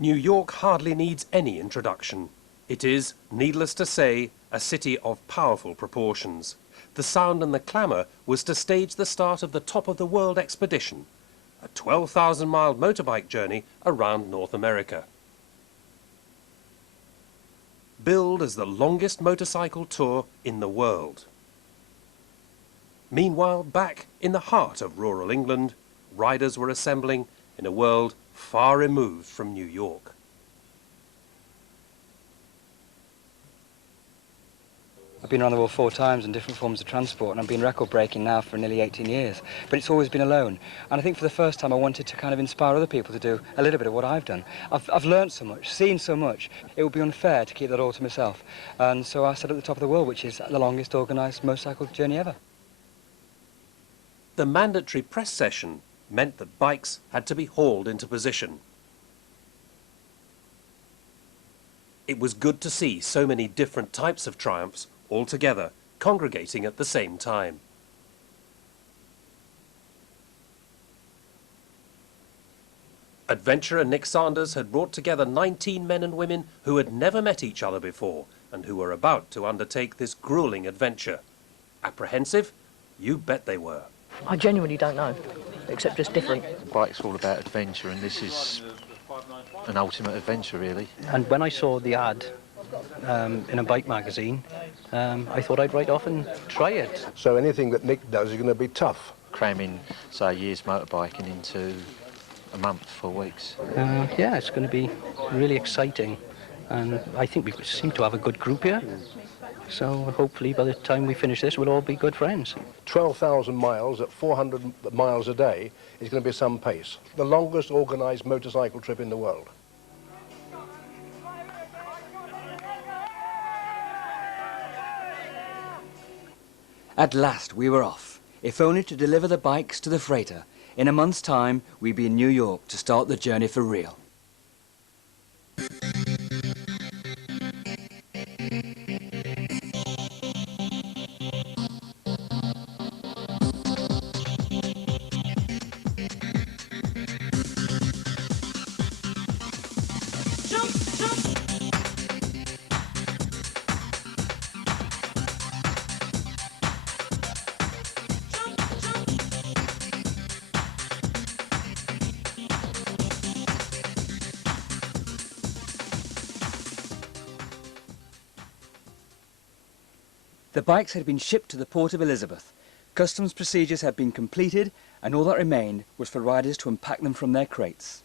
New York hardly needs any introduction. It is, needless to say, a city of powerful proportions. The sound and the clamour was to stage the start of the Top of the World expedition, a 12,000-mile motorbike journey around North America. Billed as the longest motorcycle tour in the world. Meanwhile, back in the heart of rural England, riders were assembling in a world far removed from New York. I've been around the world 4 times in different forms of transport, and I've been record breaking now for nearly 18 years. But it's always been alone. And I think for the first time I wanted to kind of inspire other people to do a little bit of what I've done. I've learned so much, seen so much, it would be unfair to keep that all to myself. And so I set up the Top of the World, which is the longest organised motorcycle journey ever. The mandatory press session meant that bikes had to be hauled into position. It was good to see so many different types of Triumphs all together, congregating at the same time. Adventurer Nick Sanders had brought together 19 men and women who had never met each other before and who were about to undertake this grueling adventure. Apprehensive? You bet they were. I genuinely don't know, except just different. The bike's all about adventure, and this is an ultimate adventure, really. And when I saw the ad in a bike magazine, I thought I'd write off and try it. So anything that Nick does is going to be tough. Cramming, say, a year's motorbiking into a month, 4 weeks. Yeah, it's going to be really exciting, and I think we seem to have a good group here. So hopefully by the time we finish this, we'll all be good friends. 12,000 miles at 400 miles a day is going to be some pace. The longest organised motorcycle trip in the world. At last we were off, if only to deliver the bikes to the freighter. In a month's time, we'd be in New York to start the journey for real. The bikes had been shipped to the port of Elizabeth. Customs procedures had been completed, and all that remained was for riders to unpack them from their crates.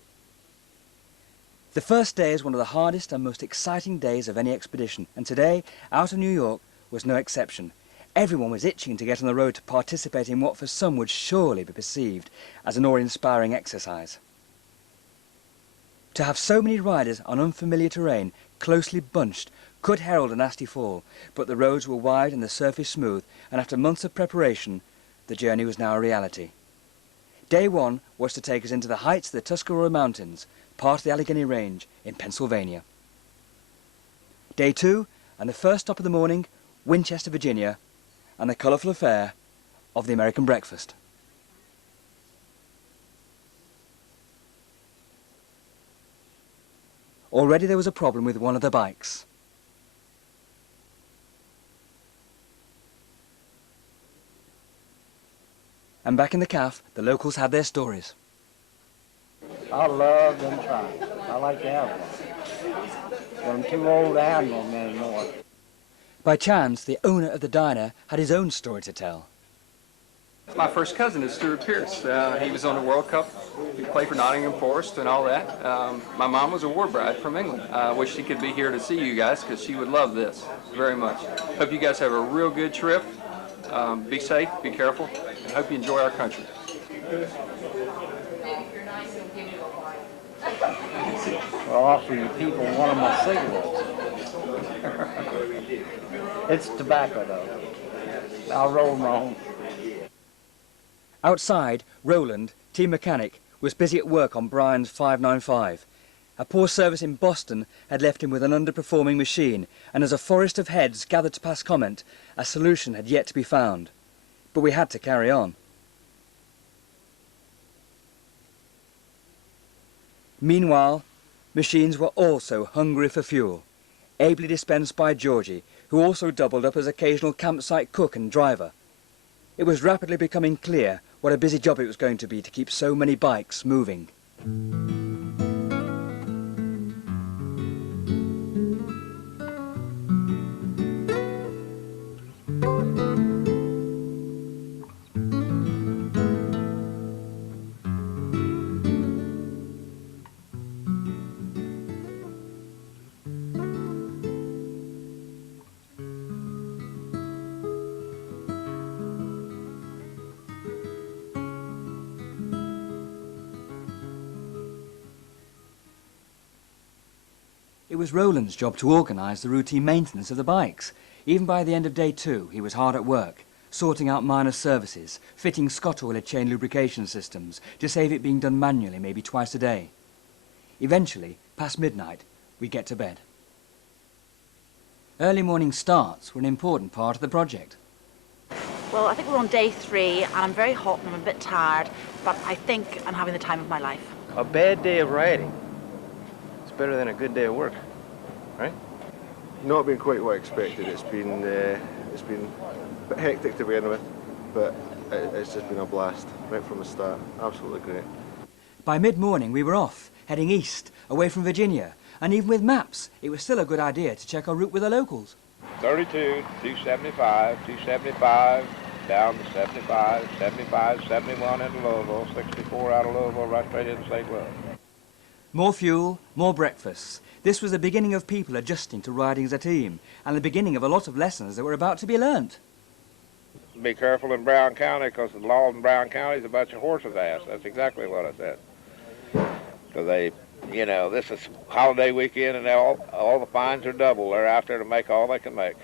The first day is one of the hardest and most exciting days of any expedition, and today, out of New York, was no exception. Everyone was itching to get on the road to participate in what for some would surely be perceived as an awe-inspiring exercise. To have so many riders on unfamiliar terrain, closely bunched, could herald a nasty fall, but the roads were wide and the surface smooth, and after months of preparation, the journey was now a reality. Day 1 was to take us into the heights of the Tuscarora Mountains, part of the Allegheny Range in Pennsylvania. Day 2, and the first stop of the morning, Winchester, Virginia, and the colourful affair of the American breakfast. Already there was a problem with one of the bikes. And back in the calf, the locals had their stories. I love them Triumphs. I like to have one. But I'm too old to have them anymore. By chance, the owner of the diner had his own story to tell. My first cousin is Stuart Pierce. He was on the World Cup. He played for Nottingham Forest and all that. My mom was a war bride from England. I wish she could be here to see you guys because she would love this very much. Hope you guys have a real good trip. Be safe, be careful, and hope you enjoy our country. I'll offer you people one of my cigarettes. It's tobacco, though. I'll roll my own. Outside, Roland, team mechanic, was busy at work on Brian's 595. A poor service in Boston had left him with an underperforming machine, and as a forest of heads gathered to pass comment, a solution had yet to be found. But we had to carry on. Meanwhile, Machines were also hungry for fuel, ably dispensed by Georgie, who also doubled up as occasional campsite cook and driver. It was rapidly becoming clear what a busy job it was going to be to keep so many bikes moving. It was Roland's job to organise the routine maintenance of the bikes. Even by the end of day 2, he was hard at work, sorting out minor services, fitting Scott oiler chain lubrication systems to save it being done manually maybe twice a day. Eventually, past midnight, we'd get to bed. Early morning starts were an important part of the project. Well, I think we're on day 3 and I'm very hot and I'm a bit tired, but I think I'm having the time of my life. A bad day of riding is better than a good day of work, right? Not been quite what I expected. It's been a bit hectic to begin with, but it's just been a blast right from the start. Absolutely great. By mid-morning we were off, heading east, away from Virginia, and even with maps, it was still a good idea to check our route with the locals. 32, 275, 275, down to 75, 75, 71 into Louisville, 64 out of Louisville, right straight into St. Louis. More fuel, more breakfasts. This was the beginning of people adjusting to riding as a team, and the beginning of a lot of lessons that were about to be learnt. Be careful in Brown County, because the law in Brown County is a bunch of horses' ass. That's exactly what I said. Because they, you know, this is holiday weekend, and all the fines are double. They're out there to make all they can make.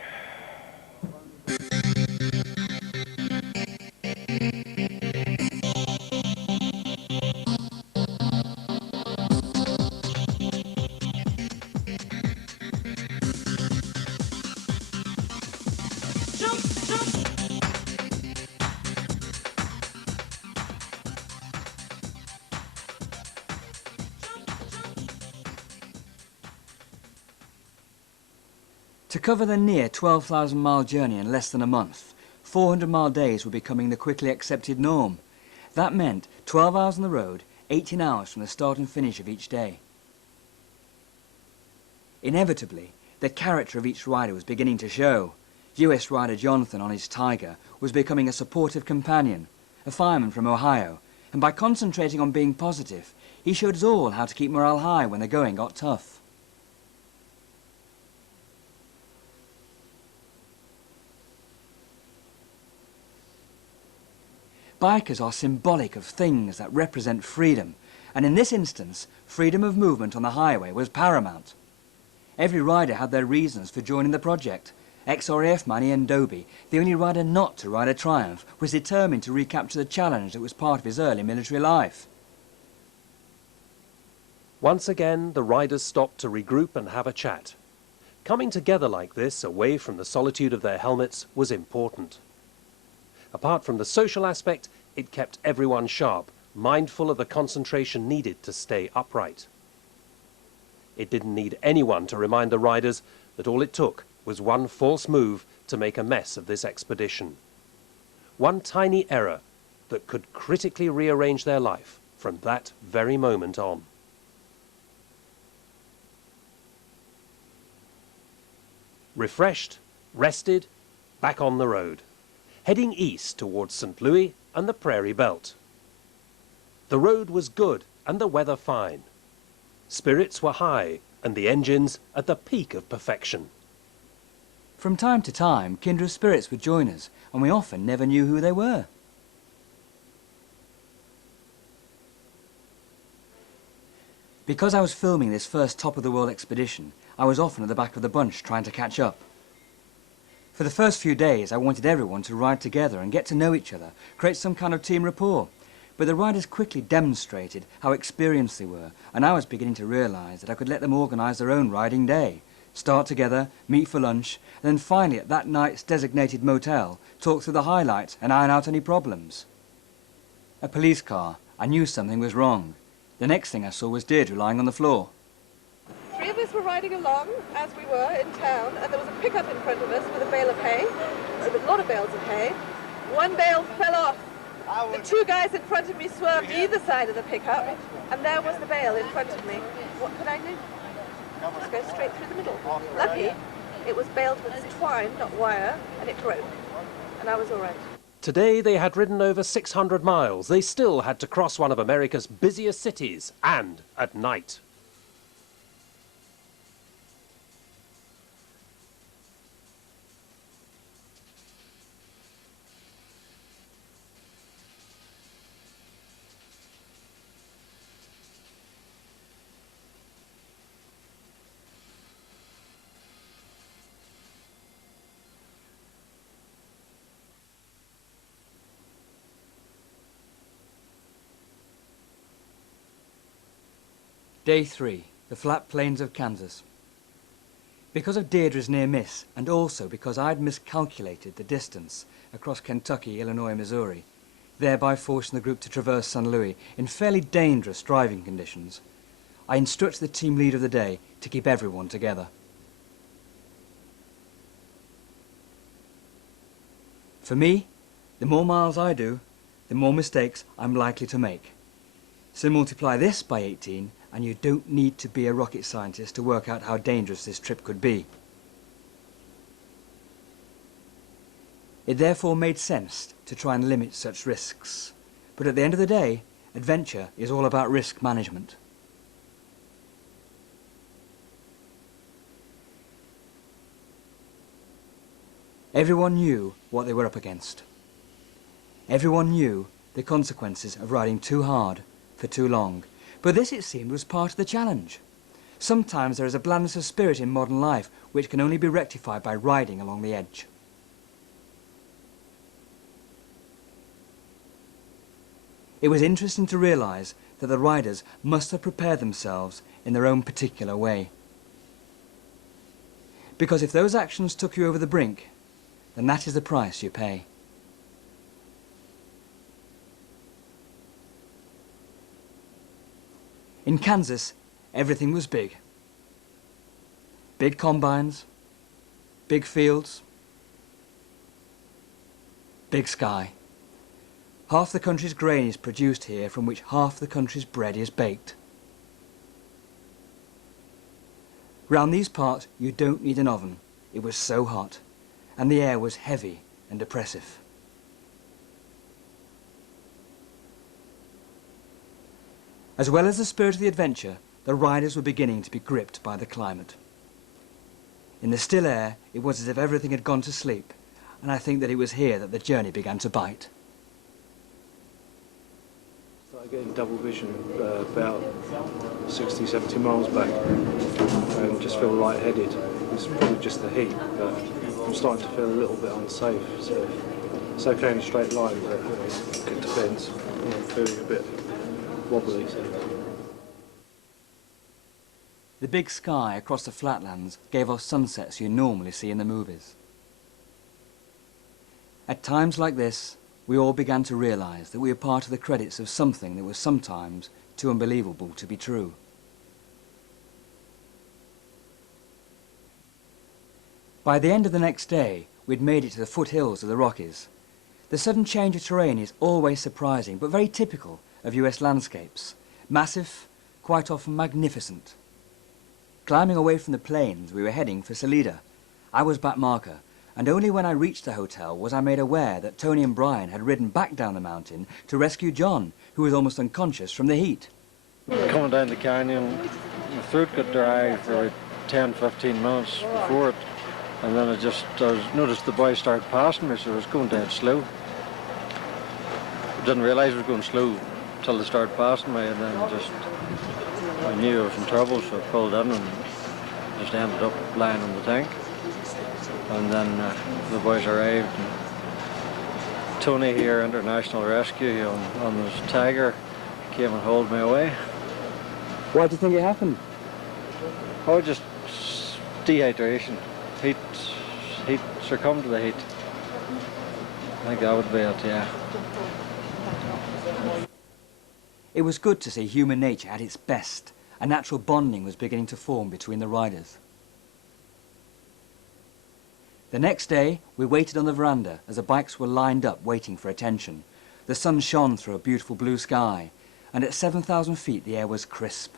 To cover the near 12,000-mile journey in less than a month, 400-mile days were becoming the quickly accepted norm. That meant 12 hours on the road, 18 hours from the start and finish of each day. Inevitably, the character of each rider was beginning to show. US rider Jonathan on his Tiger was becoming a supportive companion, a fireman from Ohio, and by concentrating on being positive, he showed us all how to keep morale high when the going got tough. Bikers are symbolic of things that represent freedom, and in this instance, freedom of movement on the highway was paramount. Every rider had their reasons for joining the project. Ex-RAF man Ian Dobie, the only rider not to ride a Triumph, was determined to recapture the challenge that was part of his early military life. Once again, the riders stopped to regroup and have a chat. Coming together like this, away from the solitude of their helmets, was important. Apart from the social aspect, it kept everyone sharp, mindful of the concentration needed to stay upright. It didn't need anyone to remind the riders that all it took was one false move to make a mess of this expedition. One tiny error that could critically rearrange their life from that very moment on. Refreshed, rested, back on the road, heading east towards St. Louis and the Prairie Belt. The road was good and the weather fine. Spirits were high and the engines at the peak of perfection. From time to time, kindred spirits would join us, and we often never knew who they were. Because I was filming this first top-of-the-world expedition, I was often at the back of the bunch trying to catch up. For the first few days, I wanted everyone to ride together and get to know each other, create some kind of team rapport. But the riders quickly demonstrated how experienced they were, and I was beginning to realise that I could let them organise their own riding day. Start together, meet for lunch, and then finally at that night's designated motel, talk through the highlights and iron out any problems. A police car. I knew something was wrong. The next thing I saw was Deirdre lying on the floor. of us were riding along, as we were, in town, and there was a pickup in front of us with a bale of hay, a lot of bales of hay. One bale fell off. The two guys in front of me swerved either side of the pickup, and there was the bale in front of me. What could I do? Just go straight through the middle. Lucky, it was baled with twine, not wire, and it broke. And I was all right. Today they had ridden over 600 miles. They still had to cross one of America's busiest cities, and at night. Day 3, the flat plains of Kansas. Because of Deirdre's near miss, and also because I'd miscalculated the distance across Kentucky, Illinois, Missouri, thereby forcing the group to traverse St. Louis in fairly dangerous driving conditions, I instructed the team leader of the day to keep everyone together. For me, the more miles I do, the more mistakes I'm likely to make. So multiply this by 18, and you don't need to be a rocket scientist to work out how dangerous this trip could be. It therefore made sense to try and limit such risks. But at the end of the day, adventure is all about risk management. Everyone knew what they were up against. Everyone knew the consequences of riding too hard for too long. But this, it seemed, was part of the challenge. Sometimes there is a blandness of spirit in modern life which can only be rectified by riding along the edge. It was interesting to realise that the riders must have prepared themselves in their own particular way. Because if those actions took you over the brink, then that is the price you pay. In Kansas, everything was big. Big combines, big fields, big sky. Half the country's grain is produced here, from which half the country's bread is baked. Round these parts, you don't need an oven. It was so hot, and the air was heavy and oppressive. As well as the spirit of the adventure, the riders were beginning to be gripped by the climate. In the still air, it was as if everything had gone to sleep, and I think that it was here that the journey began to bite. Started getting double vision about 60, 70 miles back, and just feel lightheaded. It's probably just the heat, but I'm starting to feel a little bit unsafe. So it's okay in a straight line, but it depends. I'm feeling a bit wobbly. So. The big sky across the flatlands gave off sunsets you normally see in the movies. At times like this, we all began to realise that we were part of the credits of something that was sometimes too unbelievable to be true. By the end of the next day, we'd made it to the foothills of the Rockies. The sudden change of terrain is always surprising, but very typical of US landscapes. Massive, quite often magnificent. Climbing away from the plains, we were heading for Salida. I was back marker, and only when I reached the hotel was I made aware that Tony and Brian had ridden back down the mountain to rescue John, who was almost unconscious from the heat. Coming down the canyon, my throat got dry for 10-15 minutes before it, and then I noticed the boys started passing me, so I was going dead slow. I didn't realise I was going slow until they started passing me, and then I knew I was in trouble, so I pulled in and just ended up lying in the tank. And then the boys arrived, and Tony here, International Rescue, on his Tiger, came and hauled me away. Why do you think it happened? Oh, just dehydration. Heat, succumbed to the heat. I think that would be it, yeah. It was good to see human nature at its best, a natural bonding was beginning to form between the riders. The next day, we waited on the veranda as the bikes were lined up waiting for attention. The sun shone through a beautiful blue sky, and at 7,000 feet the air was crisp.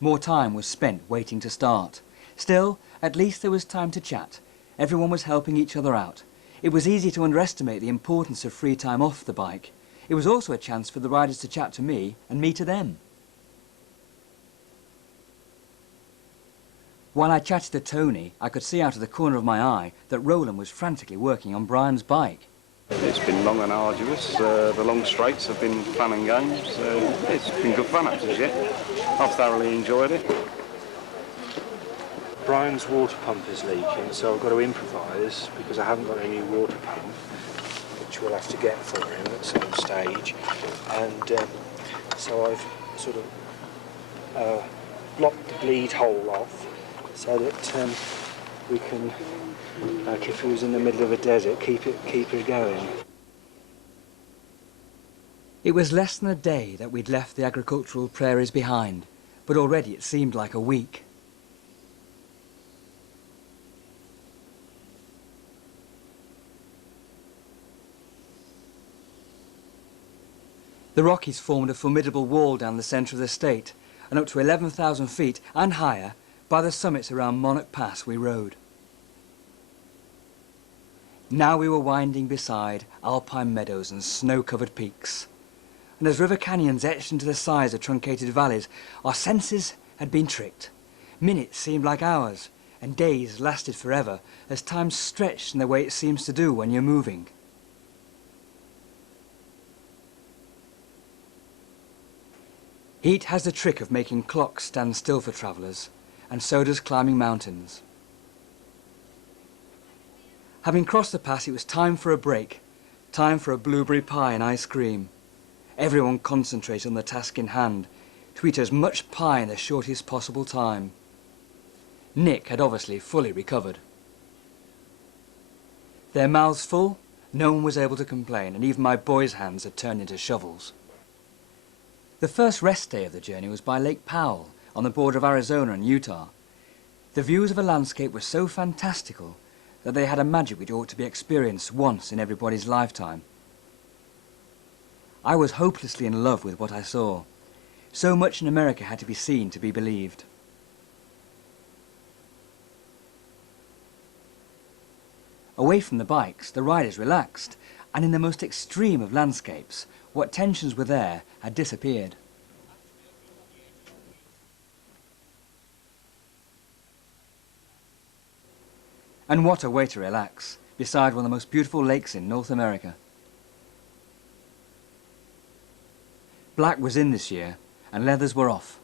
More time was spent waiting to start. Still, at least there was time to chat. Everyone was helping each other out. It was easy to underestimate the importance of free time off the bike. It was also a chance for the riders to chat to me and me to them. While I chatted to Tony, I could see out of the corner of my eye that Roland was frantically working on Brian's bike. It's been long and arduous. The long straights have been fun and games. It's been good fun up to this yet. I've thoroughly enjoyed it. Brian's water pump is leaking, so I've got to improvise because I haven't got any water pump, which we'll have to get for him at some stage. And so I've sort of blocked the bleed hole off so that we can, like if he was in the middle of a desert, keep it going. It was less than a day that we'd left the agricultural prairies behind, but already it seemed like a week. The Rockies formed a formidable wall down the centre of the state, and up to 11,000 feet and higher, by the summits around Monarch Pass we rode. Now we were winding beside alpine meadows and snow-covered peaks. And as river canyons etched into the sides of truncated valleys, our senses had been tricked. Minutes seemed like hours, and days lasted forever, as time stretched in the way it seems to do when you're moving. Heat has the trick of making clocks stand still for travellers, and so does climbing mountains. Having crossed the pass, it was time for a break, time for a blueberry pie and ice cream. Everyone concentrated on the task in hand, to eat as much pie in the shortest possible time. Nick had obviously fully recovered. Their mouths full, no one was able to complain, and even my boys' hands had turned into shovels. The first rest day of the journey was by Lake Powell, on the border of Arizona and Utah. The views of a landscape were so fantastical that they had a magic which ought to be experienced once in everybody's lifetime. I was hopelessly in love with what I saw. So much in America had to be seen to be believed. Away from the bikes, the riders relaxed, and in the most extreme of landscapes, what tensions were there had disappeared. And what a way to relax, beside one of the most beautiful lakes in North America. Black was in this year, and leathers were off.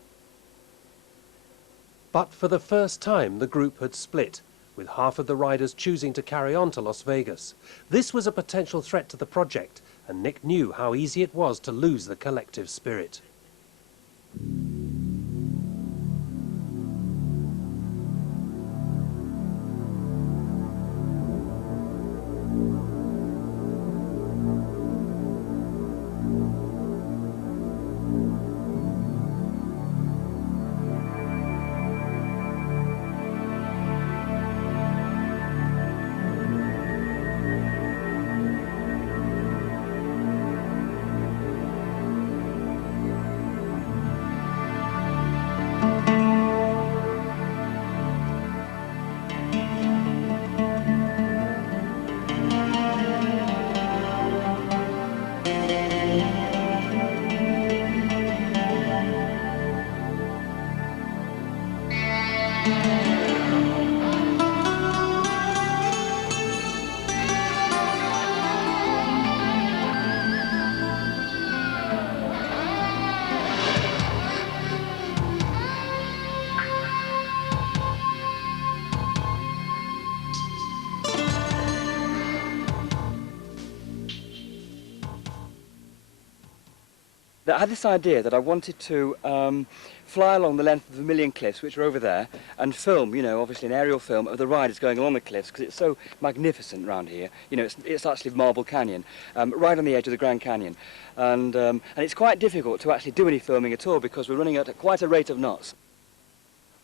But for the first time, the group had split, with half of the riders choosing to carry on to Las Vegas. This was a potential threat to the project, and Nick knew how easy it was to lose the collective spirit. that I had this idea that I wanted to fly along the length of the Vermilion Cliffs, which are over there, and film, you know, obviously an aerial film of the riders going along the cliffs, because it's so magnificent round here. You know, it's actually Marble Canyon, right on the edge of the Grand Canyon. And it's quite difficult to actually do any filming at all, because we're running at quite a rate of knots.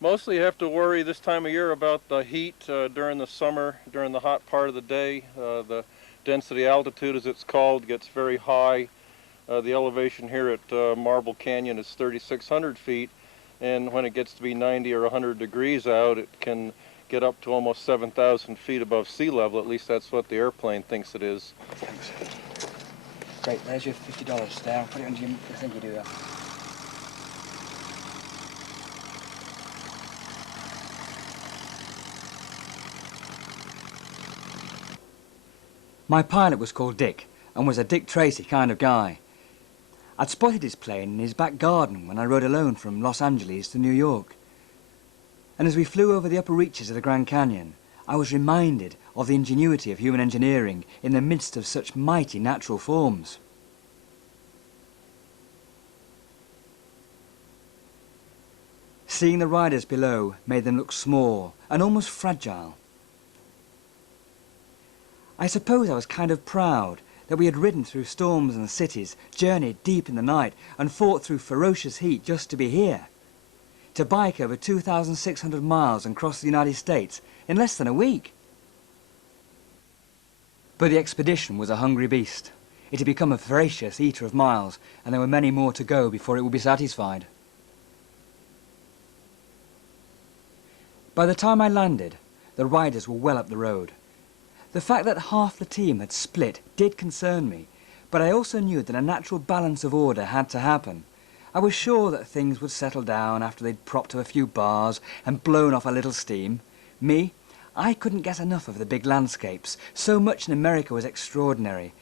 Mostly you have to worry this time of year about the heat during the summer, during the hot part of the day. The density altitude, as it's called, gets very high. The elevation here at Marble Canyon is 3,600 feet, and when it gets to be 90 or 100 degrees out, it can get up to almost 7,000 feet above sea level. At least that's what the airplane thinks it is. Thanks. Great, there's your $50 there. I'll put it on your thing you do that. My pilot was called Dick, and was a Dick Tracy kind of guy. I'd spotted his plane in his back garden when I rode alone from Los Angeles to New York. And as we flew over the upper reaches of the Grand Canyon, I was reminded of the ingenuity of human engineering in the midst of such mighty natural forms. Seeing the riders below made them look small and almost fragile. I suppose I was kind of proud that we had ridden through storms and cities, journeyed deep in the night, and fought through ferocious heat just to be here. To bike over 2,600 miles and cross the United States in less than a week. But the expedition was a hungry beast. It had become a voracious eater of miles, and there were many more to go before it would be satisfied. By the time I landed, the riders were well up the road. The fact that half the team had split did concern me, but I also knew that a natural balance of order had to happen. I was sure that things would settle down after they'd propped up a few bars and blown off a little steam. Me, I couldn't get enough of the big landscapes. So much in America was extraordinary.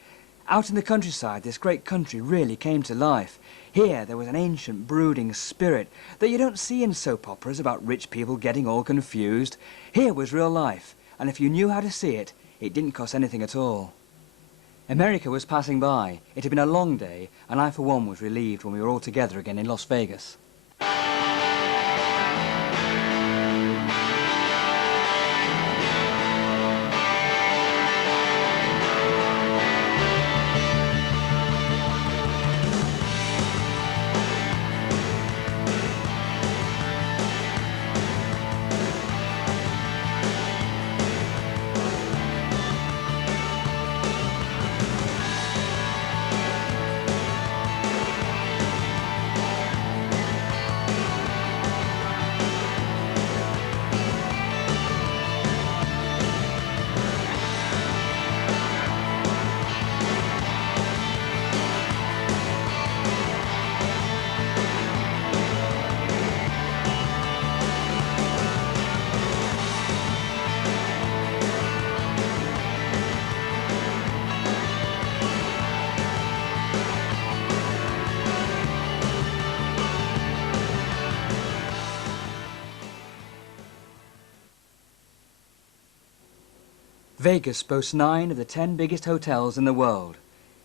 Out in the countryside, this great country really came to life. Here there was an ancient brooding spirit that you don't see in soap operas about rich people getting all confused. Here was real life, and if you knew how to see it, it didn't cost anything at all. America was passing by. It had been a long day, and I for one was relieved when we were all together again in Las Vegas. Vegas boasts 9 of the 10 biggest hotels in the world.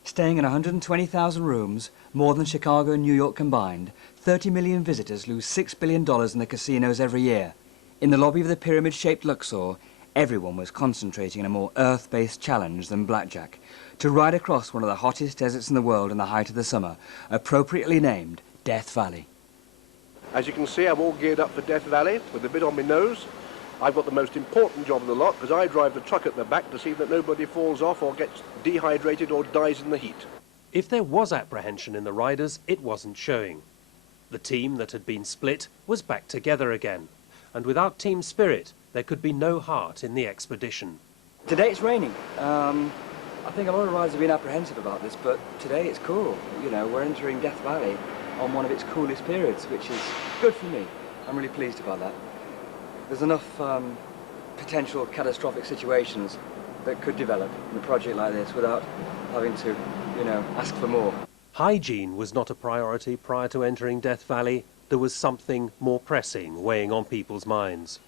Staying in 120,000 rooms, more than Chicago and New York combined, 30 million visitors lose $6 billion in the casinos every year. In the lobby of the pyramid-shaped Luxor, everyone was concentrating on a more earth-based challenge than blackjack, to ride across one of the hottest deserts in the world in the height of the summer, appropriately named Death Valley. As you can see, I'm all geared up for Death Valley with a bit on my nose. I've got the most important job of the lot because I drive the truck at the back to see that nobody falls off or gets dehydrated or dies in the heat. If there was apprehension in the riders, it wasn't showing. The team that had been split was back together again, and without team spirit, there could be no heart in the expedition. Today it's raining. I think a lot of riders have been apprehensive about this, but today it's cool. You know, we're entering Death Valley on one of its coolest periods, which is good for me. I'm really pleased about that. There's enough potential catastrophic situations that could develop in a project like this without having to, you know, ask for more. Hygiene was not a priority prior to entering Death Valley. There was something more pressing weighing on people's minds.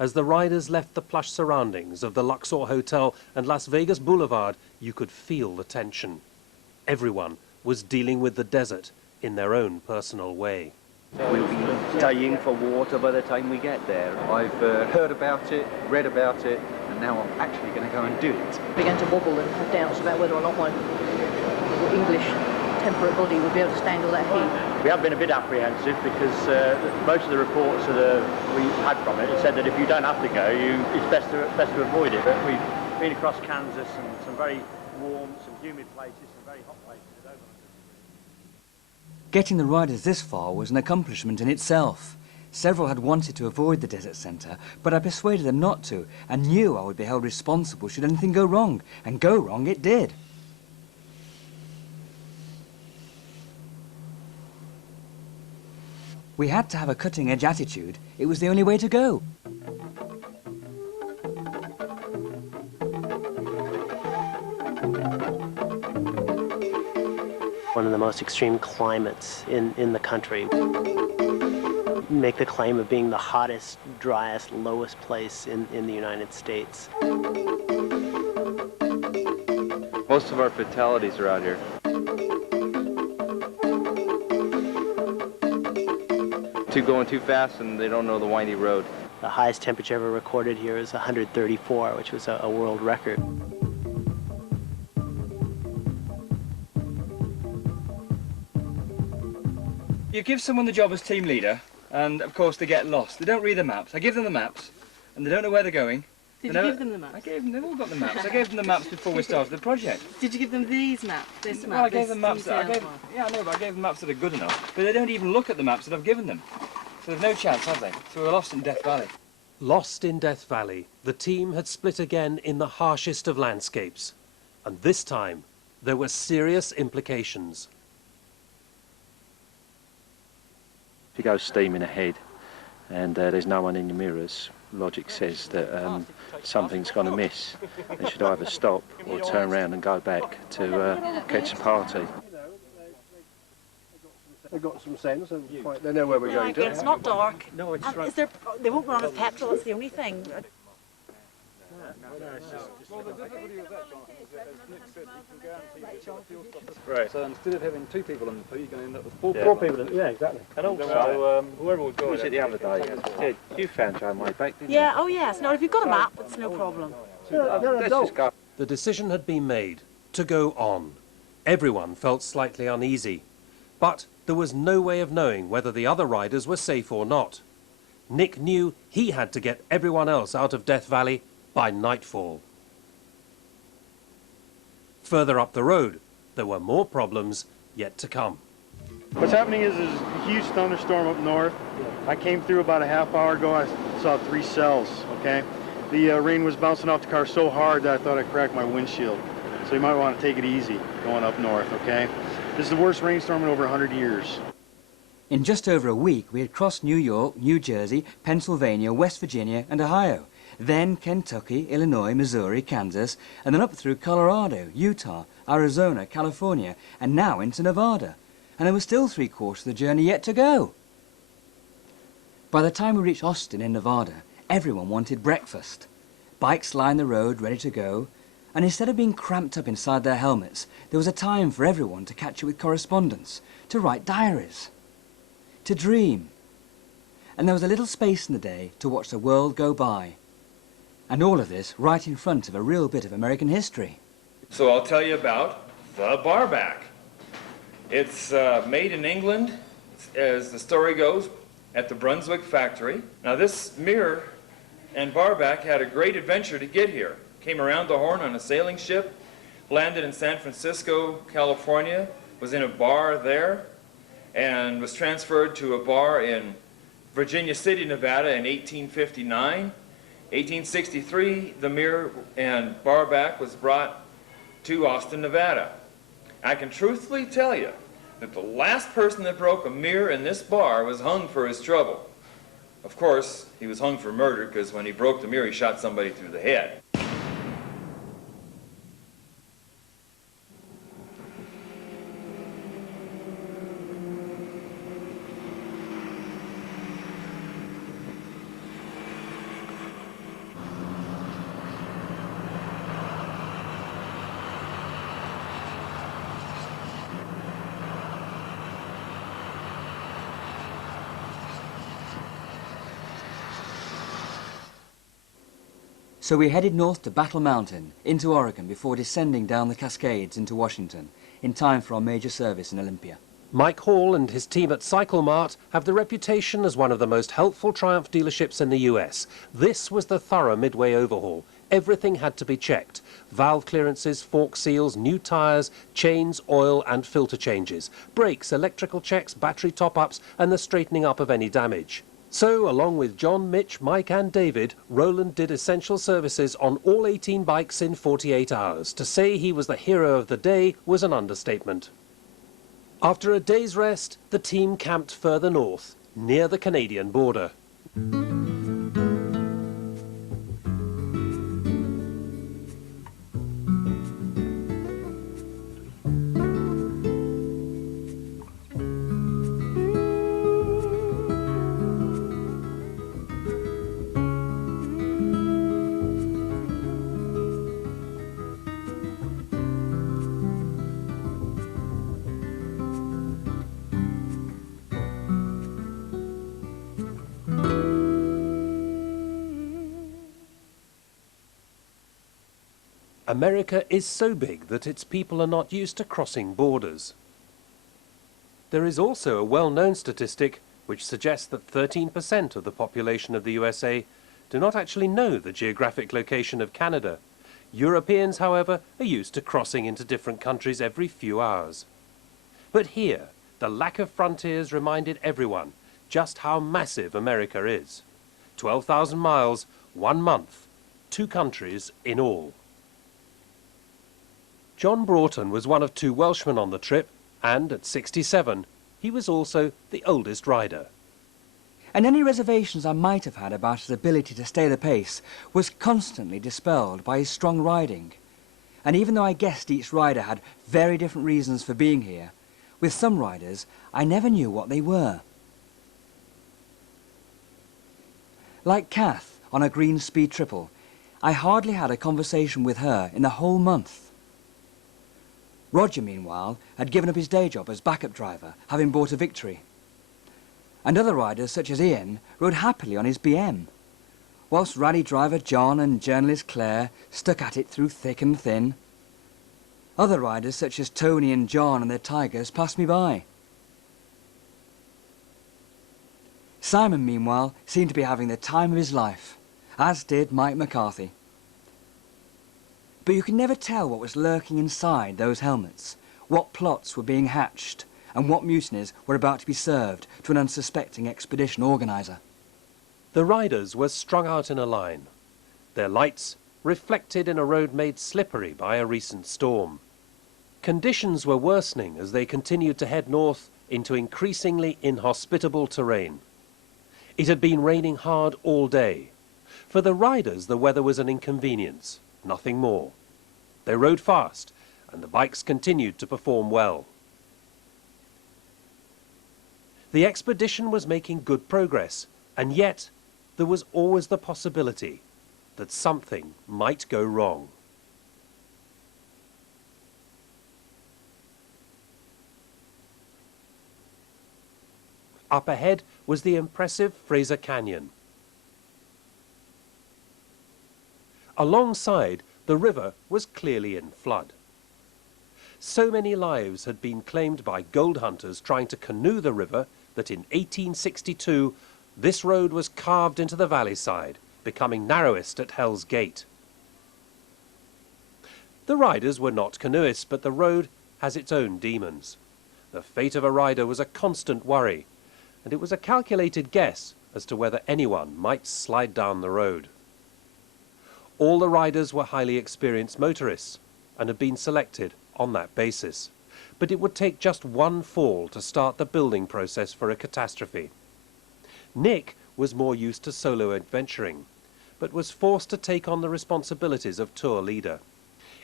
As the riders left the plush surroundings of the Luxor Hotel and Las Vegas Boulevard, you could feel the tension. Everyone was dealing with the desert in their own personal way. We'll be dying for water by the time we get there. I've heard about it, read about it, and now I'm actually going to go and do it. Began to wobble and have doubts about whether or not my English temperate body would be able to stand all that heat. We have been a bit apprehensive because most of the reports that we've had from it have said that if you don't have to go, it's best to avoid it. But we've been across Kansas and some very warm, some humid places, some very hot places. Getting the riders this far was an accomplishment in itself. Several had wanted to avoid the desert centre, but I persuaded them not to, and knew I would be held responsible should anything go wrong, and go wrong it did. We had to have a cutting-edge attitude. It was the only way to go. One of the most extreme climates in the country. Make the claim of being the hottest, driest, lowest place in the United States. Most of our fatalities are out here. Going too fast and they don't know the windy road. The highest temperature ever recorded here is 134, which was a world record. You give someone the job as team leader, and of course they get lost. They don't read the maps. I give them the maps, and they don't know where they're going. Did you give them the maps? I gave them, they've all got the maps. I gave them the maps before we started the project. Did you give them these maps? This map? Well, I gave them maps that yeah, I know, but I gave them maps that are good enough. But they don't even look at the maps that I've given them. So they've no chance, have they? So we're lost in Death Valley. Lost in Death Valley, the team had split again in the harshest of landscapes. And this time, there were serious implications. If you go steaming ahead and there's no one in your mirrors, logic says that something's going to miss. They should either stop or turn around and go back to catch the party. They've got some sense and they know where we're going to. It's not dark. No, it's Is there, they won't run out of petrol, that's the only thing. Right. So instead of having 2 people in the pit, you're going to end up with 4 people in, yeah, exactly. And also, whoever was going the other day, you found your own way back, didn't you? Yeah, oh yes. No, if you've got a map, it's no problem. The decision had been made to go on. Everyone felt slightly uneasy. But there was no way of knowing whether the other riders were safe or not. Nick knew he had to get everyone else out of Death Valley by nightfall. Further up the road, there were more problems yet to come. What's happening is there's a huge thunderstorm up north. I came through about a half hour ago. I saw 3 cells, okay? The rain was bouncing off the car so hard that I thought I cracked my windshield. So you might want to take it easy going up north, okay? This is the worst rainstorm in over 100 years. In just over a week, we had crossed New York, New Jersey, Pennsylvania, West Virginia, and Ohio. Then Kentucky, Illinois, Missouri, Kansas, and then up through Colorado, Utah, Arizona, California, and now into Nevada. And there was still 3/4 of the journey yet to go. By the time we reached Austin in Nevada, everyone wanted breakfast. Bikes lined the road, ready to go, and instead of being cramped up inside their helmets, there was a time for everyone to catch up with correspondence, to write diaries, to dream. And there was a little space in the day to watch the world go by. And all of this right in front of a real bit of American history. So I'll tell you about the Barback. It's made in England, as the story goes, at the Brunswick factory. Now this mirror and Barback had a great adventure to get here. Came around the Horn on a sailing ship, landed in San Francisco, California, was in a bar there, and was transferred to a bar in Virginia City, Nevada in 1859. 1863, the mirror and Barback was brought to Austin, Nevada. I can truthfully tell you that the last person that broke a mirror in this bar was hung for his trouble. Of course, he was hung for murder because when he broke the mirror, he shot somebody through the head. So we headed north to Battle Mountain, into Oregon, before descending down the Cascades into Washington, in time for our major service in Olympia. Mike Hall and his team at Cycle Mart have the reputation as one of the most helpful Triumph dealerships in the US. This was the thorough midway overhaul. Everything had to be checked. Valve clearances, fork seals, new tyres, chains, oil and filter changes, brakes, electrical checks, battery top-ups and the straightening up of any damage. So, along with John, Mitch, Mike and David, Roland did essential services on all 18 bikes in 48 hours. To say he was the hero of the day was an understatement. After a day's rest, the team camped further north, near the Canadian border. America is so big that its people are not used to crossing borders. There is also a well-known statistic which suggests that 13% of the population of the USA do not actually know the geographic location of Canada. Europeans, however, are used to crossing into different countries every few hours. But here, the lack of frontiers reminded everyone just how massive America is. 12,000 miles, 1 month, 2 countries in all. John Broughton was one of 2 Welshmen on the trip, and at 67, he was also the oldest rider. And any reservations I might have had about his ability to stay the pace was constantly dispelled by his strong riding. And even though I guessed each rider had very different reasons for being here, with some riders I never knew what they were. Like Kath on a green speed triple, I hardly had a conversation with her in the whole month. Roger, meanwhile, had given up his day job as backup driver, having bought a Victory. And other riders, such as Ian, rode happily on his BM, whilst rally driver John and journalist Claire stuck at it through thick and thin. Other riders, such as Tony and John and their Tigers, passed me by. Simon, meanwhile, seemed to be having the time of his life, as did Mike McCarthy. But you could never tell what was lurking inside those helmets, what plots were being hatched, and what mutinies were about to be served to an unsuspecting expedition organiser. The riders were strung out in a line, their lights reflected in a road made slippery by a recent storm. Conditions were worsening as they continued to head north into increasingly inhospitable terrain. It had been raining hard all day. For the riders, the weather was an inconvenience, nothing more. They rode fast, and the bikes continued to perform well. The expedition was making good progress, and yet there was always the possibility that something might go wrong. Up ahead was the impressive Fraser Canyon. Alongside, the river was clearly in flood. So many lives had been claimed by gold hunters trying to canoe the river that in 1862 this road was carved into the valley side, becoming narrowest at Hell's Gate. The riders were not canoeists, but the road has its own demons. The fate of a rider was a constant worry, and it was a calculated guess as to whether anyone might slide down the road. All the riders were highly experienced motorists and had been selected on that basis. But it would take just one fall to start the building process for a catastrophe. Nick was more used to solo adventuring, but was forced to take on the responsibilities of tour leader.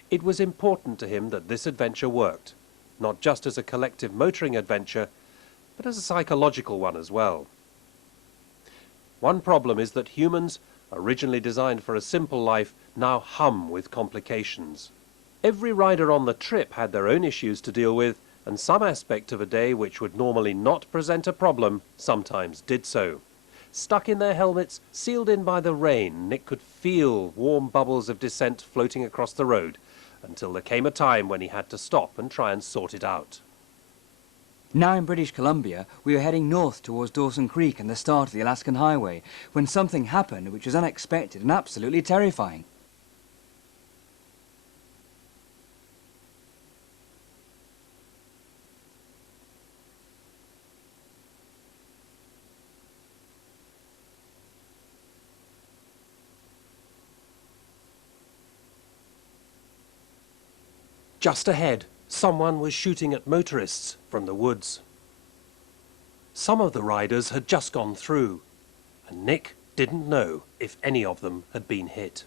It was important to him that this adventure worked, not just as a collective motoring adventure, but as a psychological one as well. One problem is that humans, originally designed for a simple life, now hum with complications. Every rider on the trip had their own issues to deal with, and some aspect of a day which would normally not present a problem sometimes did so. Stuck in their helmets, sealed in by the rain, Nick could feel warm bubbles of dissent floating across the road, until there came a time when he had to stop and try and sort it out. Now in British Columbia, we were heading north towards Dawson Creek and the start of the Alaskan Highway, when something happened which was unexpected and absolutely terrifying. Just ahead, someone was shooting at motorists from the woods. Some of the riders had just gone through, and Nick didn't know if any of them had been hit.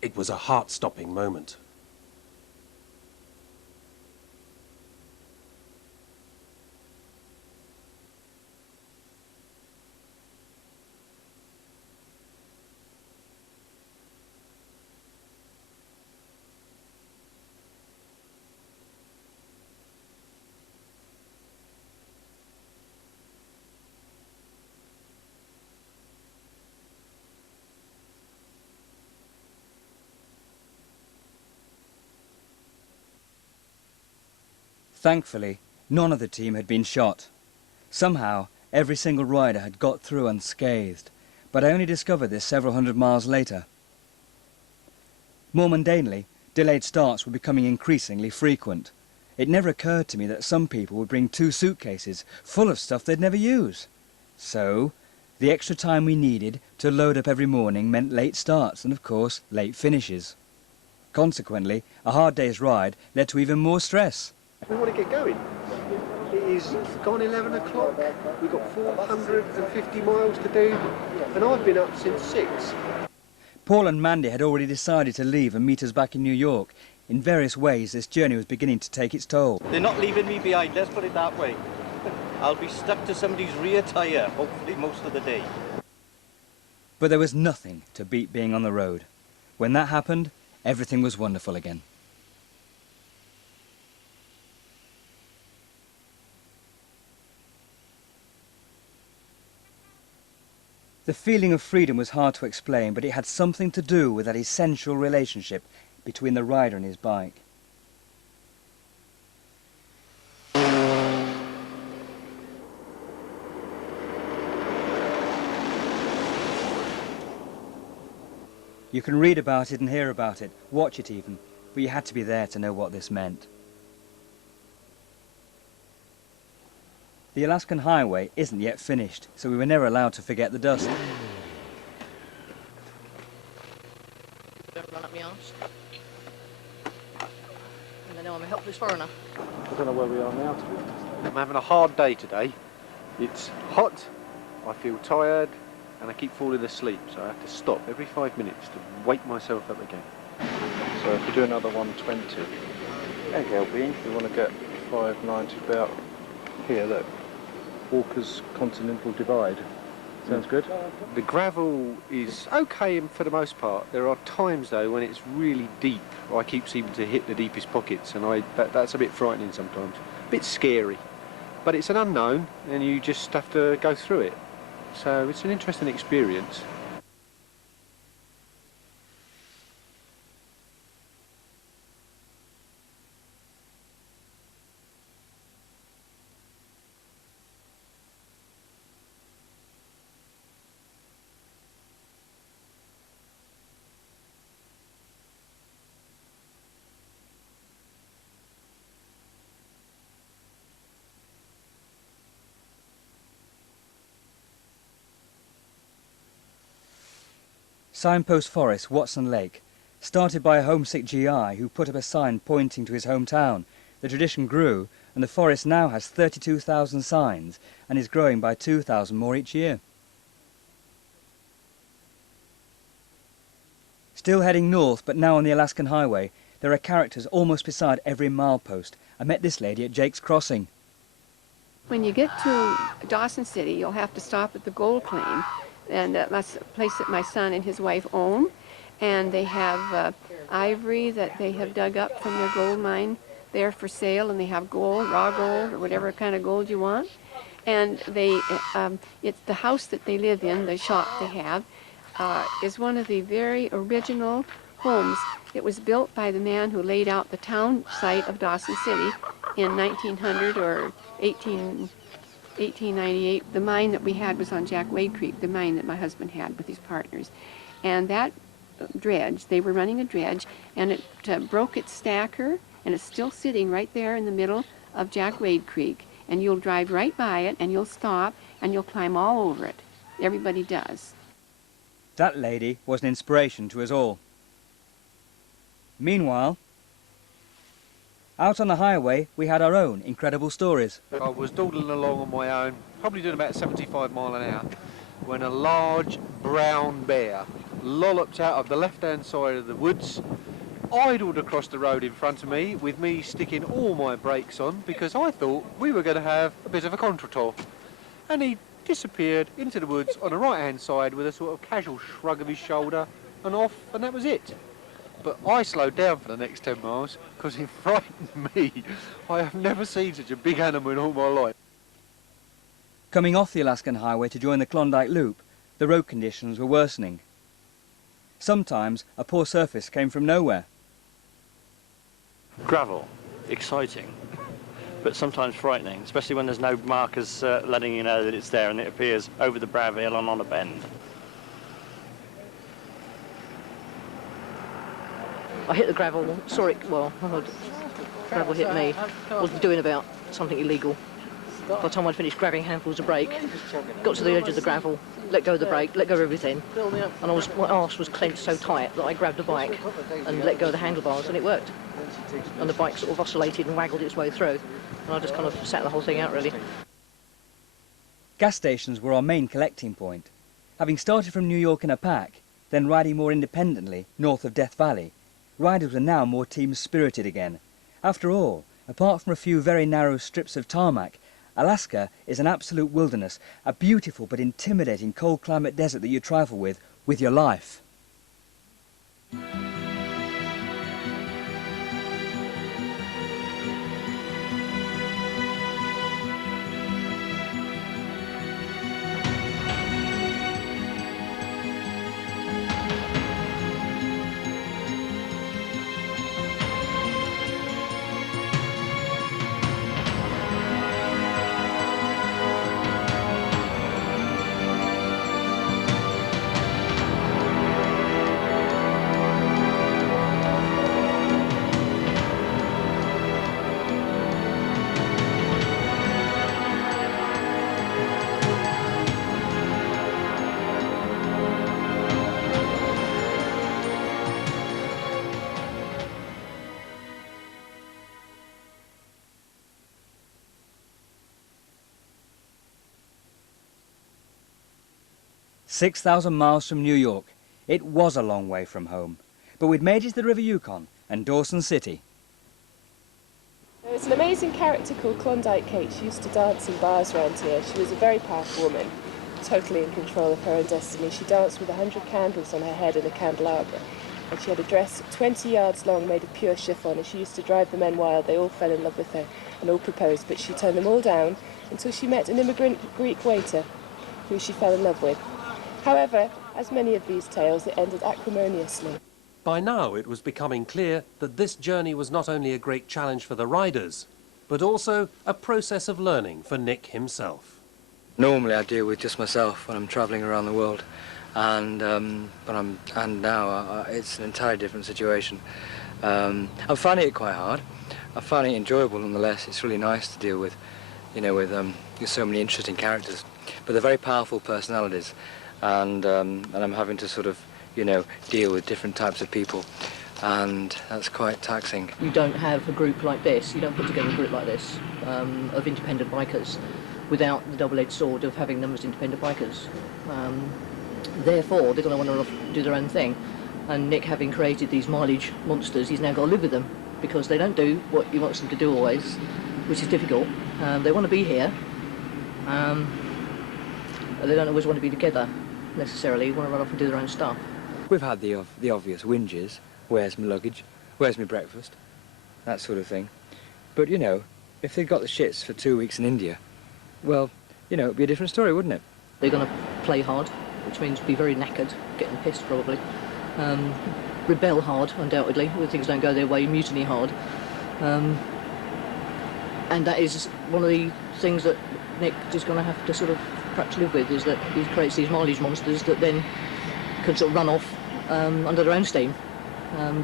It was a heart-stopping moment. Thankfully, none of the team had been shot. Somehow, every single rider had got through unscathed, but I only discovered this several hundred miles later. More mundanely, delayed starts were becoming increasingly frequent. It never occurred to me that some people would bring 2 suitcases full of stuff they'd never use. So, the extra time we needed to load up every morning meant late starts and, of course, late finishes. Consequently, a hard day's ride led to even more stress. We want to get going. It is gone 11 o'clock. We've got 450 miles to do, and I've been up since 6. Paul and Mandy had already decided to leave and meet us back in New York. In various ways, this journey was beginning to take its toll. They're not leaving me behind, let's put it that way. I'll be stuck to somebody's rear tyre, hopefully most of the day. But there was nothing to beat being on the road. When that happened, everything was wonderful again. The feeling of freedom was hard to explain, but it had something to do with that essential relationship between the rider and his bike. You can read about it and hear about it, watch it even, but you had to be there to know what this meant. The Alaskan Highway isn't yet finished, so we were never allowed to forget the dust. Don't run up my arse. And they know I'm a helpless foreigner. I don't know where we are now, to be honest. I'm having a hard day today. It's hot, I feel tired, and I keep falling asleep, so I have to stop every 5 minutes to wake myself up again. So if we do another 120, we want to get 590 about here, look. Walker's Continental Divide. Sounds good. The gravel is okay for the most part. There are times though when it's really deep. I keep seeming to hit the deepest pockets, and that's a bit frightening sometimes. A bit scary, but it's an unknown, and you just have to go through it. So it's an interesting experience. Signpost Forest, Watson Lake, started by a homesick GI who put up a sign pointing to his hometown. The tradition grew, and the forest now has 32,000 signs and is growing by 2,000 more each year. Still heading north, but now on the Alaskan Highway, there are characters almost beside every milepost. I met this lady at Jake's Crossing. When you get to Dawson City, you'll have to stop at the gold claim. And that's a place that my son and his wife own. And they have ivory that they have dug up from their gold mine there for sale, and they have gold, raw gold, or whatever kind of gold you want. And they, it's the house that they live in, the shop they have, is one of the very original homes. It was built by the man who laid out the town site of Dawson City in 1900 or 1898. The mine that we had was on Jack Wade Creek, the mine that my husband had with his partners. And that dredge, they were running a dredge, and it broke its stacker, and it's still sitting right there in the middle of Jack Wade Creek. And you'll drive right by it, and you'll stop, and you'll climb all over it. Everybody does. That lady was an inspiration to us all. Meanwhile, out on the highway, we had our own incredible stories. I was dawdling along on my own, probably doing about 75 miles an hour, when a large brown bear lolloped out of the left-hand side of the woods, idled across the road in front of me, with me sticking all my brakes on, because I thought we were going to have a bit of a contretemps. And he disappeared into the woods on the right-hand side with a sort of casual shrug of his shoulder and off, and that was it. But I slowed down for the next 10 miles because it frightened me. I have never seen such a big animal in all my life. Coming off the Alaskan highway to join the Klondike Loop, the road conditions were worsening. Sometimes a poor surface came from nowhere. Gravel, exciting, but sometimes frightening, especially when there's no markers letting you know that it's there and it appears over the brow of a hill and on a bend. I hit the gravel, saw it, well, gravel hit me. Wasn't doing about something illegal. By the time I'd finished grabbing handfuls of brake, got to the edge of the gravel, let go of the brake, let go of everything, and my arse was clenched so tight that I grabbed the bike and let go of the handlebars, and it worked. And the bike sort of oscillated and waggled its way through, and I just kind of sat the whole thing out, really. Gas stations were our main collecting point. Having started from New York in a pack, then riding more independently north of Death Valley, riders were now more team-spirited again. After all, apart from a few very narrow strips of tarmac, Alaska is an absolute wilderness, a beautiful but intimidating cold climate desert that you travel with your life. "6,000 miles from New York. It was a long way from home, but we'd made it to the River Yukon and Dawson City. There was an amazing character called Klondike Kate. She used to dance in bars around here. She was a very powerful woman, totally in control of her own destiny. She danced with 100 candles on her head in a candelabra, and she had a dress 20 yards long made of pure chiffon, and she used to drive the men wild. They all fell in love with her and all proposed, but she turned them all down until she met an immigrant Greek waiter who she fell in love with. However, as many of these tales, it ended acrimoniously. By now it was becoming clear that this journey was not only a great challenge for the riders, but also a process of learning for Nick himself. Normally I deal with just myself when I'm travelling around the world, and now it's an entirely different situation. I'm finding it quite hard. I'm finding it enjoyable nonetheless. It's really nice to deal with, with so many interesting characters, but they're very powerful personalities. And I'm having to sort of, deal with different types of people, and that's quite taxing. You don't have a group like this, you don't put together a group like this of independent bikers without the double-edged sword of having them as independent bikers. Therefore, they're going to want to do their own thing. And Nick, having created these mileage monsters, he's now got to live with them because they don't do what he wants them to do always, which is difficult. They want to be here. They don't always want to be together. Necessarily want to run off and do their own stuff. We've had the obvious whinges. Where's my luggage? Where's my breakfast? That sort of thing. But, you know, if they'd got the shits for 2 weeks in India, well, you know, it'd be a different story, wouldn't it? They're going to play hard, which means be very knackered, getting pissed probably. Rebel hard, undoubtedly, when things don't go their way, mutiny hard. And that is one of the things that Nick is going to have to sort of perhaps live with, is that he creates these mileage monsters that then can sort of run off under their own steam.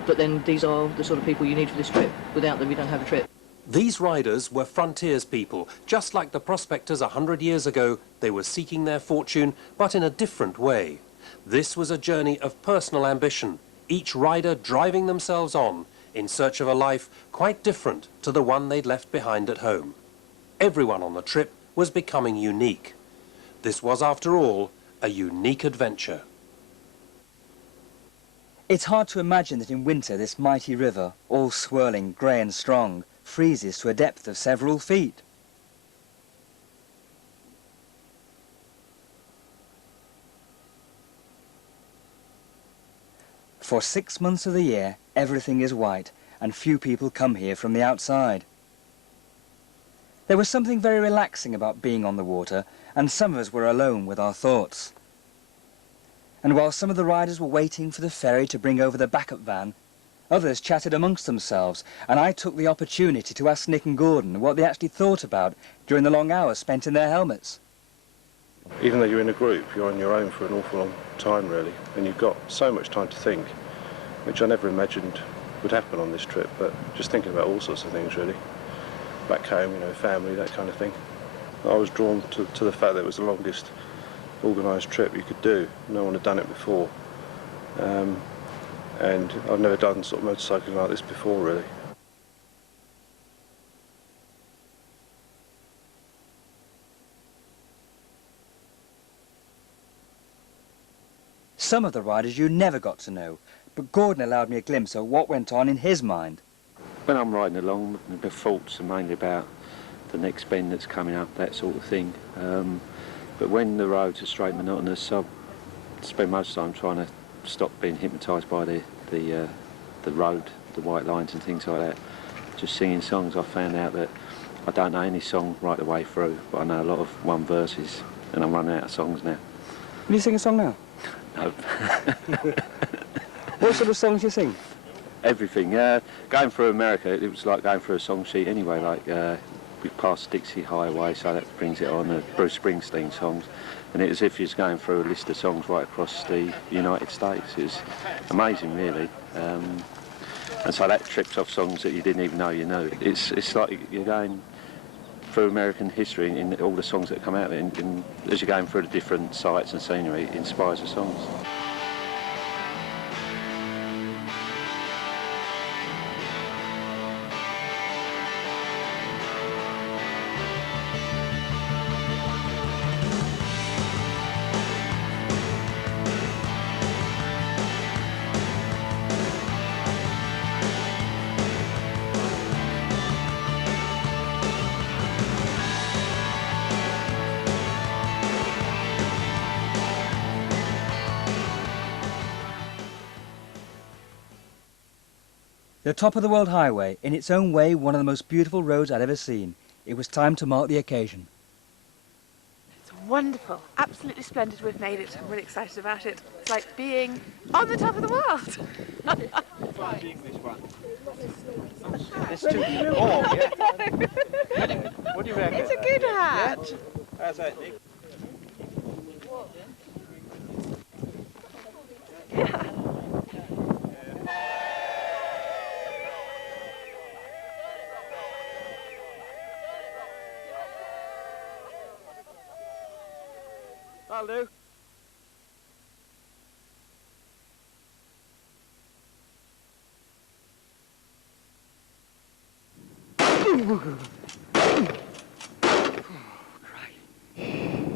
But then these are the sort of people you need for this trip. Without them, you don't have a trip. These riders were frontiers people. Just like the prospectors 100 years ago, they were seeking their fortune, but in a different way. This was a journey of personal ambition, each rider driving themselves on in search of a life quite different to the one they'd left behind at home. Everyone on the trip was becoming unique. This was, after all, a unique adventure. It's hard to imagine that in winter this mighty river, all swirling, grey and strong, freezes to a depth of several feet. For 6 months of the year, everything is white, and few people come here from the outside. There was something very relaxing about being on the water, and some of us were alone with our thoughts. And while some of the riders were waiting for the ferry to bring over the backup van, others chatted amongst themselves, and I took the opportunity to ask Nick and Gordon what they actually thought about during the long hours spent in their helmets. Even though you're in a group, you're on your own for an awful long time, really, and you've got so much time to think, which I never imagined would happen on this trip, but just thinking about all sorts of things, really. Back home, you know, family, that kind of thing. I was drawn to the fact that it was the longest organised trip you could do. No one had done it before. And I've never done sort of motorcycling like this before, really. Some of the riders you never got to know, but Gordon allowed me a glimpse of what went on in his mind. When I'm riding along, the thoughts are mainly about the next bend that's coming up, that sort of thing. But when the roads are straight and monotonous, I spend most of the time trying to stop being hypnotised by the road, the white lines and things like that. Just singing songs. I found out that I don't know any song right the way through, but I know a lot of one verses, and I'm running out of songs now. Will you sing a song now? No. What sort of songs do you sing? Everything. Going through America, it was like going through a song sheet anyway. Like we passed Dixie Highway, so that brings it on. Bruce Springsteen songs, and it was as if you was going through a list of songs right across the United States. It was amazing, really. And so that trips off songs that you didn't even know you knew. It's like you're going through American history in all the songs that come out of it, and as you're going through the different sites and scenery, it inspires the songs. The top of the World Highway, in its own way, one of the most beautiful roads I'd ever seen. It was time to mark the occasion. It's wonderful, absolutely splendid. We've made it. I'm really excited about it. It's like being on the top of the world. It's too warm, yeah. What do you reckon? It's a good hat. Yeah? How's that, Nick? That'll do.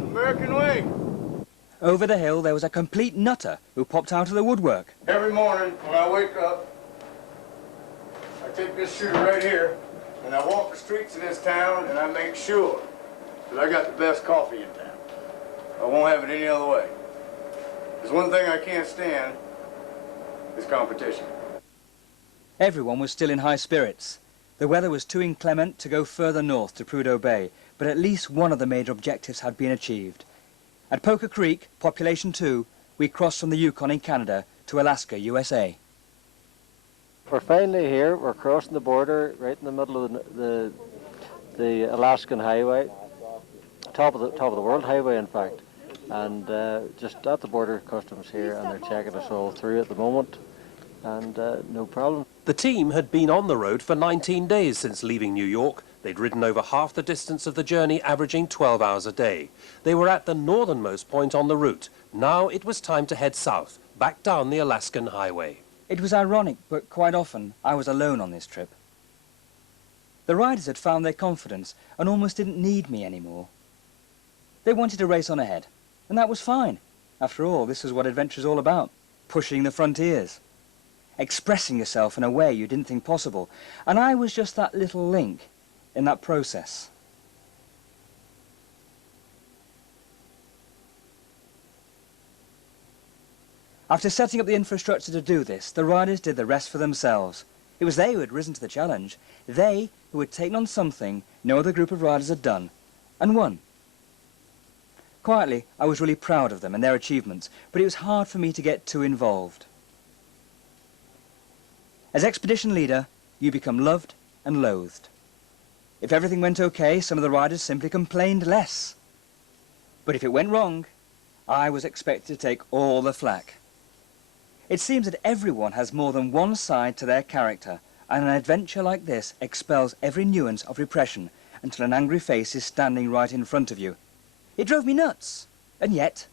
American way. Over the hill, there was a complete nutter who popped out of the woodwork. Every morning when I wake up, I take this shooter right here, and I walk the streets of this town, and I make sure that I got the best coffee in town. I won't have it any other way. There's one thing I can't stand, is competition. Everyone was still in high spirits. The weather was too inclement to go further north to Prudhoe Bay, but at least one of the major objectives had been achieved. At Poker Creek, population 2, we crossed from the Yukon in Canada to Alaska, USA. We're finally here. We're crossing the border right in the middle of the Alaskan highway, top of the world highway, in fact. And just at the border, customs here, and they're checking us all through at the moment, and no problem. The team had been on the road for 19 days since leaving New York. They'd ridden over half the distance of the journey, averaging 12 hours a day. They were at the northernmost point on the route. Now it was time to head south, back down the Alaskan highway. It was ironic, but quite often I was alone on this trip. The riders had found their confidence and almost didn't need me anymore. They wanted to race on ahead, and that was fine. After all, this is what adventure's all about, pushing the frontiers, expressing yourself in a way you didn't think possible, and I was just that little link in that process. After setting up the infrastructure to do this, the riders did the rest for themselves. It was they who had risen to the challenge, they who had taken on something no other group of riders had done, and won. Quietly, I was really proud of them and their achievements, but it was hard for me to get too involved. As expedition leader, you become loved and loathed. If everything went okay, some of the riders simply complained less. But if it went wrong, I was expected to take all the flak. It seems that everyone has more than one side to their character, and an adventure like this expels every nuance of repression until an angry face is standing right in front of you. It drove me nuts, and yet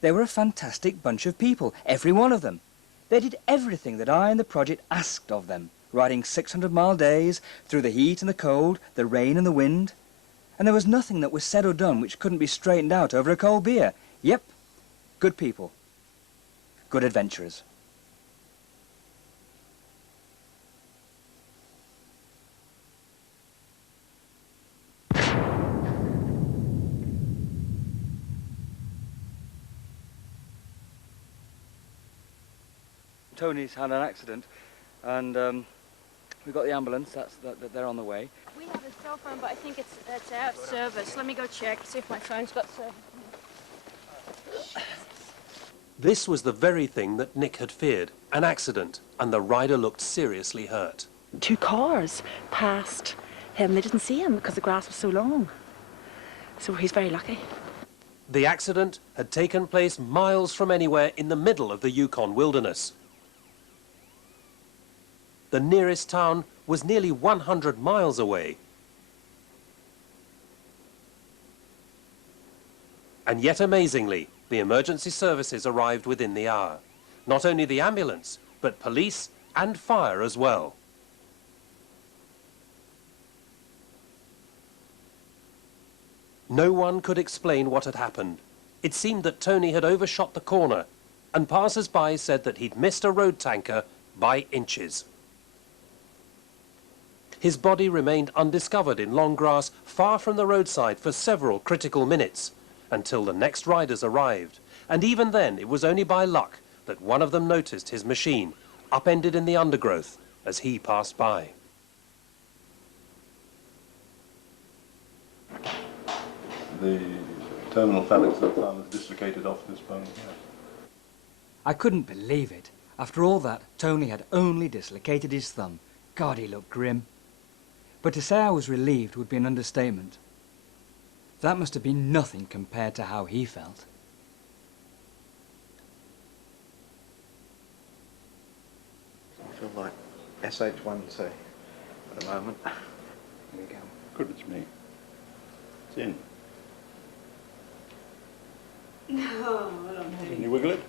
they were a fantastic bunch of people, every one of them. They did everything that I and the project asked of them, riding 600-mile days through the heat and the cold, the rain and the wind. And there was nothing that was said or done which couldn't be straightened out over a cold beer. Yep, good people, good adventurers. Tony's had an accident, and we got the ambulance. They're on the way. We have a cell phone, but I think it's out of service. Let me go check, see if my phone's got service. This was the very thing that Nick had feared, an accident, and the rider looked seriously hurt. 2 cars passed him. They didn't see him because the grass was so long. So he's very lucky. The accident had taken place miles from anywhere in the middle of the Yukon wilderness. The nearest town was nearly 100 miles away. And yet amazingly, the emergency services arrived within the hour. Not only the ambulance, but police and fire as well. No one could explain what had happened. It seemed that Tony had overshot the corner, and passers-by said that he'd missed a road tanker by inches. His body remained undiscovered in long grass far from the roadside for several critical minutes, until the next riders arrived. And even then, it was only by luck that one of them noticed his machine upended in the undergrowth as he passed by. The terminal phalanx of the thumb is dislocated off this bone here. I couldn't believe it. After all that, Tony had only dislocated his thumb. God, he looked grim. But to say I was relieved would be an understatement. That must have been nothing compared to how he felt. I feel like SH1C at the moment. Here we go. Good, it's me. It's in. No, I don't Can you wiggle it?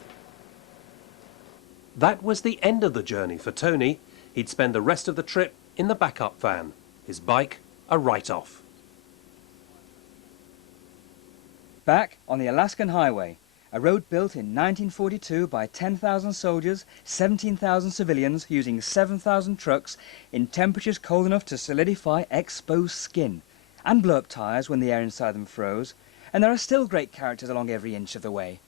That was the end of the journey for Tony. He'd spend the rest of the trip in the backup van, his bike a write-off. Back on the Alaskan Highway, a road built in 1942 by 10,000 soldiers, 17,000 civilians, using 7,000 trucks in temperatures cold enough to solidify exposed skin and blow up tyres when the air inside them froze, and there are still great characters along every inch of the way.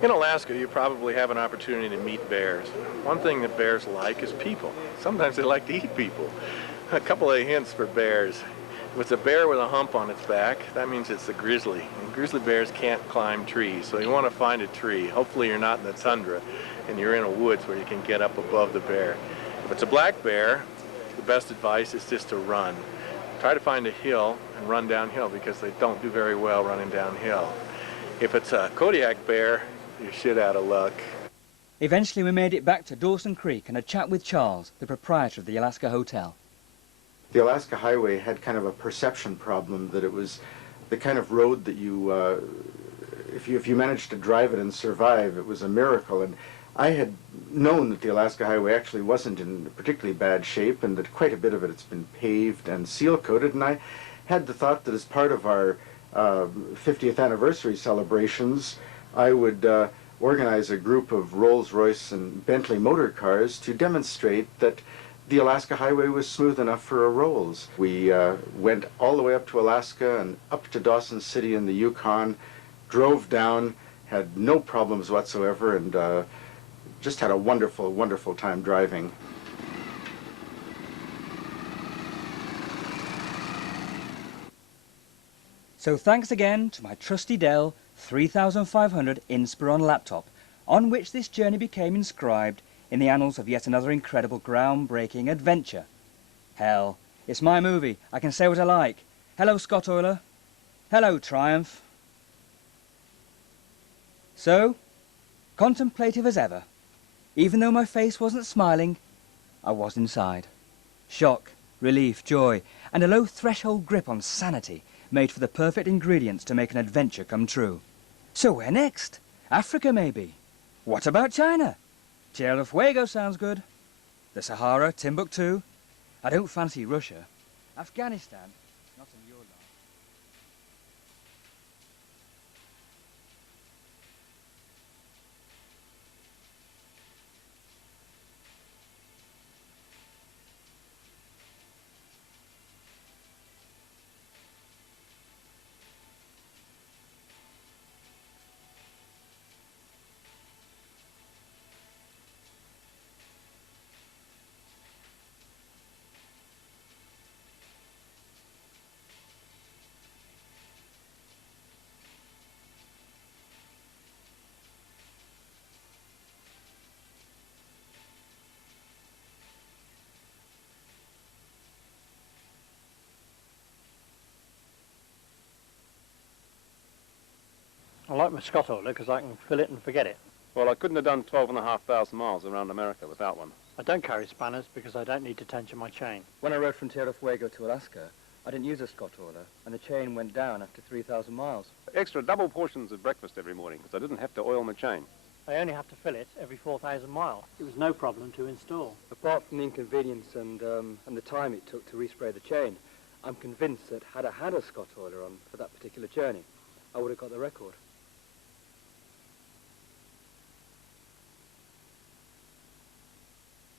In Alaska, you probably have an opportunity to meet bears. One thing that bears like is people. Sometimes they like to eat people. A couple of hints for bears. If it's a bear with a hump on its back, that means it's a grizzly. And grizzly bears can't climb trees, so you want to find a tree. Hopefully you're not in the tundra and you're in a woods where you can get up above the bear. If it's a black bear, the best advice is just to run. Try to find a hill and run downhill because they don't do very well running downhill. If it's a Kodiak bear, you're shit out of luck. Eventually we made it back to Dawson Creek and a chat with Charles, the proprietor of the Alaska Hotel. The Alaska Highway had kind of a perception problem that it was the kind of road that you, if you managed to drive it and survive, it was a miracle. And I had known that the Alaska Highway actually wasn't in particularly bad shape and that quite a bit of it's been paved and seal-coated, and I had the thought that as part of our 50th anniversary celebrations, I would organize a group of Rolls-Royce and Bentley motor cars to demonstrate that the Alaska Highway was smooth enough for a Rolls. We went all the way up to Alaska and up to Dawson City in the Yukon, drove down, had no problems whatsoever, and just had a wonderful, wonderful time driving. So thanks again to my trusty Dell 3500 Inspiron laptop, on which this journey became inscribed in the annals of yet another incredible groundbreaking adventure. Hell, it's my movie. I can say what I like. Hello, Scott Euler. Hello, Triumph. So, contemplative as ever. Even though my face wasn't smiling, I was inside. Shock, relief, joy, and a low threshold grip on sanity made for the perfect ingredients to make an adventure come true. So where next? Africa, maybe? What about China? Tierra del Fuego sounds good. The Sahara, Timbuktu. I don't fancy Russia. Afghanistan, not in your line. I like my Scott Euler because I can fill it and forget it. Well, I couldn't have done 12,500 miles around America without one. I don't carry spanners because I don't need to tension my chain. When I rode from Tierra del Fuego to Alaska, I didn't use a Scott Euler, and the chain went down after 3,000 miles. Extra double portions of breakfast every morning because I didn't have to oil my chain. I only have to fill it every 4,000 miles. It was no problem to install. Apart from the inconvenience and the time it took to respray the chain, I'm convinced that had I had a Scott Euler on for that particular journey, I would have got the record.